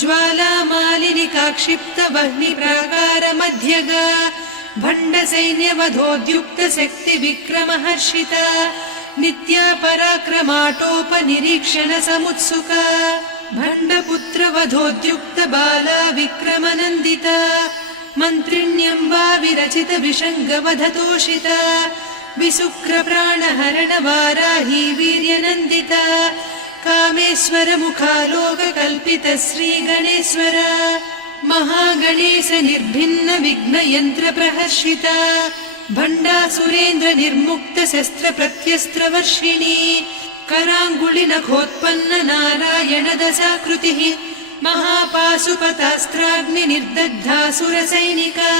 ज्वालामालिनिका क्षिप्तवह्निप्राकारमध्यगा भण्डसैन्यवधोद्युक्तशक्तिविक्रमहर्षिता नित्या पराक्रमाटोपनिरीक्षणसमुत्सुका भण्डपुत्रवधोद्युक्तबाला विक्रमनन्दिता मन्त्रिण्यम्बा विरचितविषङ्गवधतोषिता विशुक्रप्राणहरणवाराही वीर्यनन्दिता कामेश्वरमुखालोककल्पित श्रीगणेश्वर महागणेश निर्भिन्न विघ्नयन्त्रप्रहर्षिता भण्डासुरेन्द्र निर्मुक्त शस्त्रप्रत्यस्त्रवर्षिणी कराङ्गुलिनखोत्पन्न नारायण दशाकृतिः महापाशुपतास्त्राग्निर्दग्धासुरसैनिका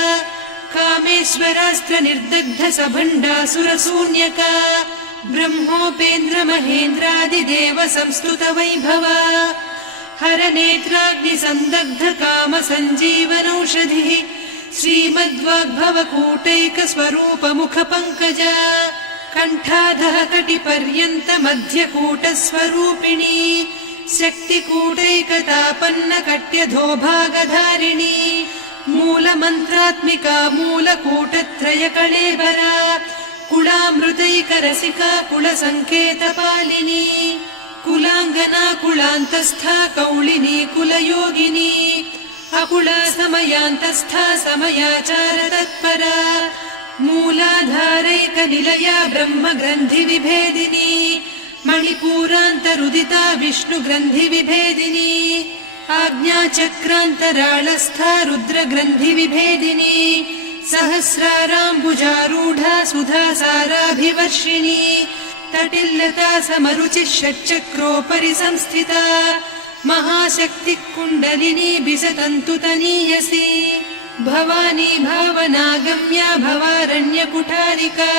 कामेश्वरास्त्र निर्दग्ध सभण्डासुरशून्यका ब्रह्मोपेन्द्र महेन्द्रादिदेव संस्तुत वैभवा हरनेत्राग्निसन्दग्ध काम सञ्जीवनौषधिः श्रीमद्वाग्भवकूटैक स्वरूप मुख पङ्कजा कण्ठाधः कटिपर्यन्त मध्यकूटस्वरूपिणी शक्तिकूटैकतापन्न कट्यधोभागधारिणी मूलमन्त्रात्मिका मूलकूटत्रय कळेबरा कुलामृतैकरसिका कुलसङ्केतपालिनी कुलाङ्गना कुलान्तस्था कौलिनी कुलयोगिनी अकुला समयान्तस्था समयाचार तत्परा मूलाधारैकनिलया ब्रह्मग्रन्थिविभेदिनी मणिपूरान्तरुदिता विष्णुग्रन्थिविभेदिनी आज्ञाचक्रान्तराळस्था रुद्रग्रन्थिविभेदिनी सहस्राराम्बुजारूढा सुधासाराभिवर्षिणी तटिल्लता समरुचिः षट्चक्रोपरि संस्थिता महाशक्तिः कुण्डलिनी बिसतन्तुतनीयसी भवानी भावनागम्या भवारण्यकुठारिका